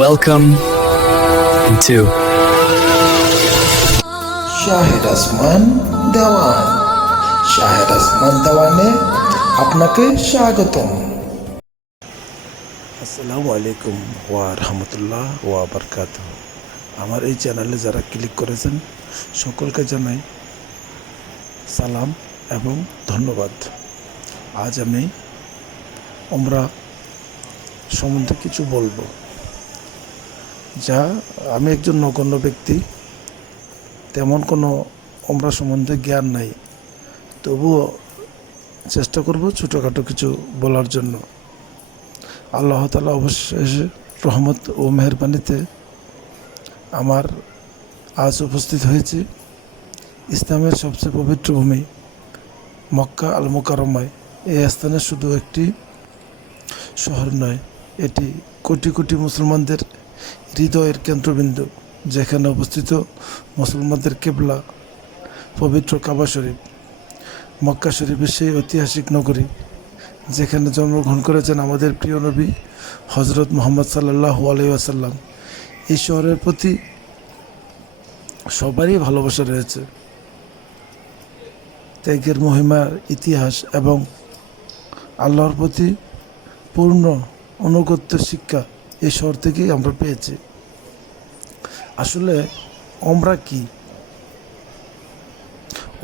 Welcome to Shahed আসমান দেওয়ান। শাহেদ আসমান দেওয়ানে আপনাকে স্বাগতম। আসসালামু আলাইকুম ওয়া রাহমাতুল্লাহ ওয়া বারাকাতুহু। আমার এই চ্যানেলে যারা ক্লিক করেছেন সকলকে জানাই সালাম এবং ধন্যবাদ। আজ আমি উমরা সম্বন্ধে কিছু বলবো, যা আমি একজন নগণ্য ব্যক্তি, তেমন কোনো উমরা সম্বন্ধে জ্ঞান নাই, তবুও চেষ্টা করব ছোটোখাটো কিছু বলার জন্য। আল্লাহ তাআলা অবশেষে রহমত ও মেহেরবানিতে আমার আজ উপস্থিত হয়েছি ইসলামের সবচেয়ে পবিত্র ভূমি মক্কা আল মুকাররমায়। এই স্থানে শুধু একটি শহর নয়, এটি কোটি কোটি মুসলমানদের হৃদয়ের কেন্দ্রবিন্দু, যেখানে অবস্থিত মুসলমানদের কিবলা পবিত্র কাবা শরীফ। মক্কা শরীফের সেই ঐতিহাসিক নগরী, যেখানে জন্মগ্রহণ করেছেন আমাদের প্রিয় নবী হজরত মুহাম্মদ সাল্লাল্লাহু আলাইহি ওয়াসাল্লাম। এই শহরের প্রতি সবারই ভালোবাসা রয়েছে। ত্যাগের মহিমার ইতিহাস এবং আল্লাহর প্রতি পূর্ণ অনুগত্যের শিক্ষা এই শহর থেকেই আমরা পেয়েছি। আসলে উমরা কি?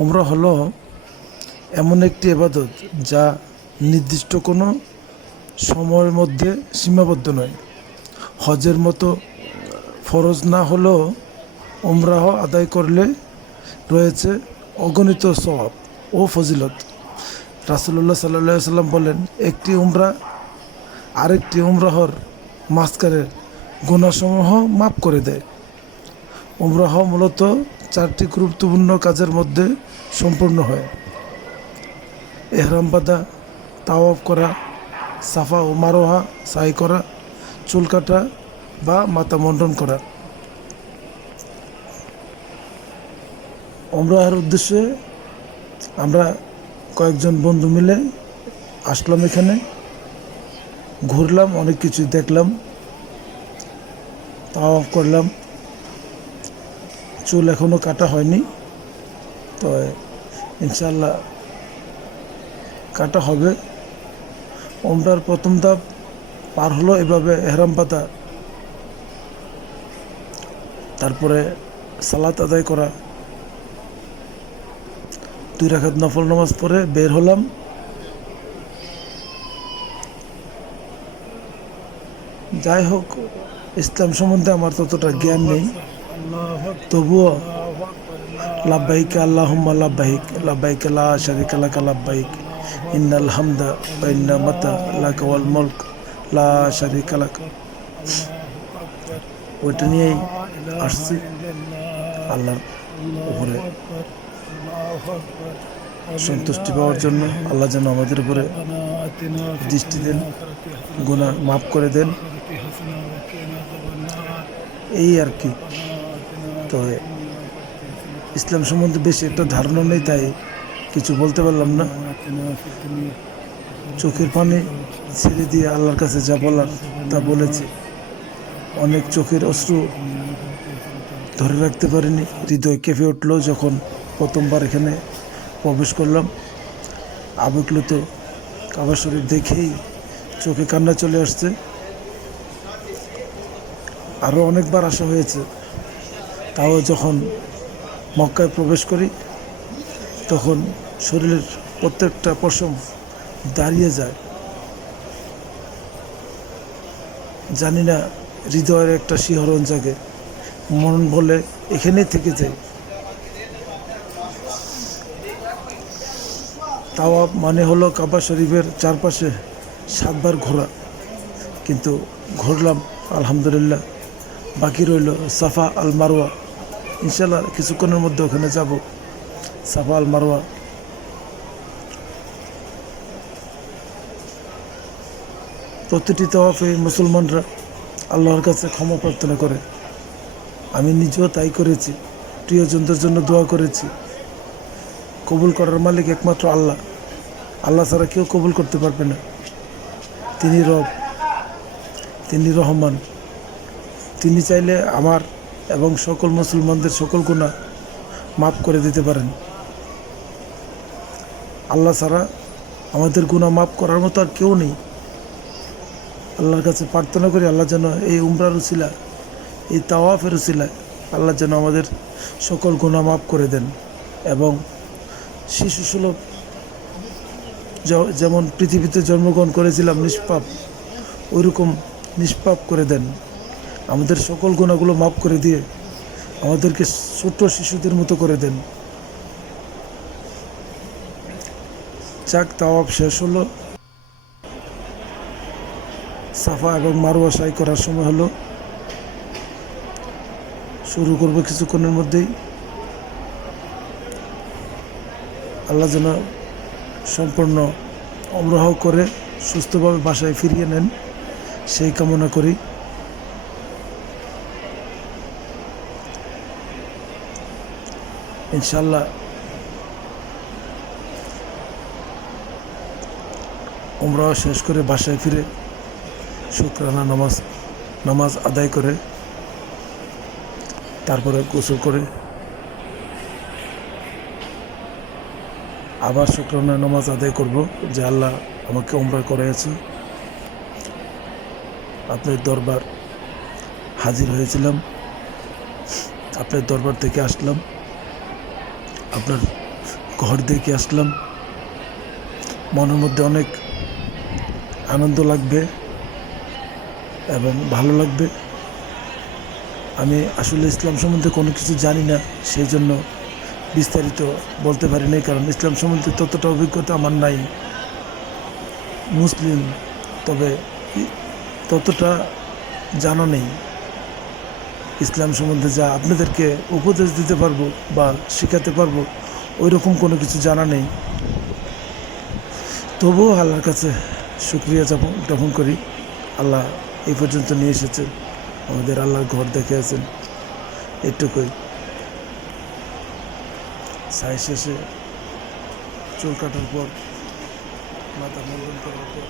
উমরা হলো এমন একটি ইবাদত যা নির্দিষ্ট কোনো সময়ের মধ্যে সীমাবদ্ধ নয়। হজের মতো ফরজ না হলেও উমরাহ আদায় করলে রয়েছে অগণিত সওয়াব ও ফজিলত। রাসূলুল্লাহ সাল্লাল্লাহু আলাইহি সাল্লাম বলেন, একটি উমরা আরেকটি উমরাহর মাঝখানের গুনাহসমূহ মাফ করে দেয়। উমরাহ মূলত 4টি গুরুত্বপূর্ণ কাজের মধ্যে সম্পূর্ণ হয়: ইহরাম বাঁধা, তাওয়াফ করা, সাফা ও মারোয়া সাই করা, চুল কাটা বা মাথা মুন্ডন করা। উমরার উদ্দেশ্যে আমরা কয়েকজন বন্ধু মিলে আসলাম, এখানে ঘুরলাম, অনেক কিছু দেখলাম, তাওয়াফ করলাম। চুল এখনও কাটা হয়নি, তো ইনশাল্লাহ কাটা হবে। উমরার প্রথম ধাপ পার হলো এভাবে ইহরাম বাঁধা, তারপরে সালাত আদায় করা, 2 রাকাত নফল নামাজ পড়ে বের হলাম। যাই হোক, ইসলাম সম্বন্ধে আমার ততটা জ্ঞান নেই, তবুও লাব্বাইক আল্লাহুম্মা লাব্বাইক, লাব্বাইক লা শারীকা লাকা লাব্বাইক, ইন্নাল হামদা ওয়া নি'মাতা লাকা ওয়াল মুলক লা শারীকা লাক, ওইটা নিয়েই আসছি। আল্লাহর উপরে সন্তুষ্টি পাওয়ার জন্য আল্লাহ যেন আমাদের উপরে দৃষ্টি দেন, গুনাহ মাফ করে দেন, এই আর কি। তো ইসলাম সম্বন্ধে বেশি একটা ধারণা নেই, তাই কিছু বলতে পারলাম না। চোখের পানি ছেড়ে দিয়ে আল্লাহর কাছে যা বলার তা বলেছি। অনেক চোখের অশ্রু ধরে রাখতে পারিনি, হৃদয় কেঁপে উঠলো যখন প্রথমবার এখানে প্রবেশ করলাম। আবেগলত কাবা শরীফ দেখেই চোখে কান্না চলে আসছে। আরও অনেকবার আসা হয়েছে, তাও যখন মক্কায় প্রবেশ করি তখন শরীরের প্রত্যেকটা পশম দাঁড়িয়ে যায়। জানি না, হৃদয়ের একটা শিহরণ জাগে, মন বলে এখানেই থেকে যাই। তাওয়াফ মানে হলো কাবা শরীফের চারপাশে 7 বার ঘোরা, কিন্তু ঘুরলাম আলহামদুলিল্লাহ। বাকি রইল সাফা আল মারওয়া। ইনশাল্লাহ কিছুক্ষণের মধ্যে ওখানে যাব, সাফা আল মারওয়া। প্রতিটি তাওয়াফে মুসলমানরা আল্লাহর কাছে ক্ষমা প্রার্থনা করে। আমি নিজেও তাই করেছি, প্রিয়জনদের জন্য দোয়া করেছি। কবুল করার মালিক একমাত্র আল্লাহ, আল্লাহ ছাড়া কেউ কবুল করতে পারবে না। তিনি রব, তিনি রহমান, তিনি চাইলে আমার এবং সকল মুসলমানদের সকল গুনাহ মাফ করে দিতে পারেন। আল্লাহ ছাড়া আমাদের গুনাহ মাফ করার মতো আর কেউ নেই। আল্লাহর কাছে প্রার্থনা করি আল্লাহ যেন এই উমরার উসিলা, এই তাওয়াফের উসিলায় আল্লাহ যেন আমাদের সকল গুনাহ মাফ করে দেন এবং শিশু সুলভ যেমন পৃথিবীতে জন্মগ্রহণ করেছিলাম নিষ্পাপ, ওইরকম নিষ্পাপ করে দেন। আমাদের সকল গুনাহগুলো মাফ করে দিয়ে আমাদেরকে ছোট্ট শিশুদের মতো করে দেন। যাক, তাওয়াফ শেষ হলো, সাফা এবং মারওয়া সাই করার সময় হলো। শুরু করব কিছুক্ষণের মধ্যেই। আল্লাহ যেন সম্পূর্ণ অমরাহ করে সুস্থভাবে বাসায় ফিরিয়ে নেন, সেই কামনা করি। ইনশাল্লাহ উমরাহ শেষ করে বাসায় ফিরে শুকরানা নামাজ আদায় করে তারপরে গোসল করে আবার শুকরানা নামাজ আদায় করব যে আল্লাহ আমাকে উমরা করাইয়াছে। আপনার দরবার হাজির হয়েছিলাম, আপনার দরবার থেকে আসলাম, আপনার ঘর দেখে আসলাম। মনের মধ্যে অনেক আনন্দ লাগবে এবং ভালো লাগবে। আমি আসলে ইসলাম সম্বন্ধে কোনো কিছু জানি না, সেই জন্য বিস্তারিত বলতে পারি নাই, কারণ ইসলাম সম্বন্ধে ততটা অভিজ্ঞতা আমার নাই। মুসলিম, তবে ততটা জানা নেই। ইসলাম সম্বন্ধে যা আপনাদেরকে উপদেশ দিতে পারবো বা শেখাতে পারবো ওই রকম কোনো কিছু জানা নেই। তবুও আল্লাহর কাছে শুকরিয়া জ্ঞাপন করি, আল্লাহ এই পর্যন্ত নিয়ে এসেছেন, আমাদের আল্লাহর ঘর দেখে আছেন, এটুকুই। সাই শেষে চুল কাটার পর, মাথা মুন্ডন করার পর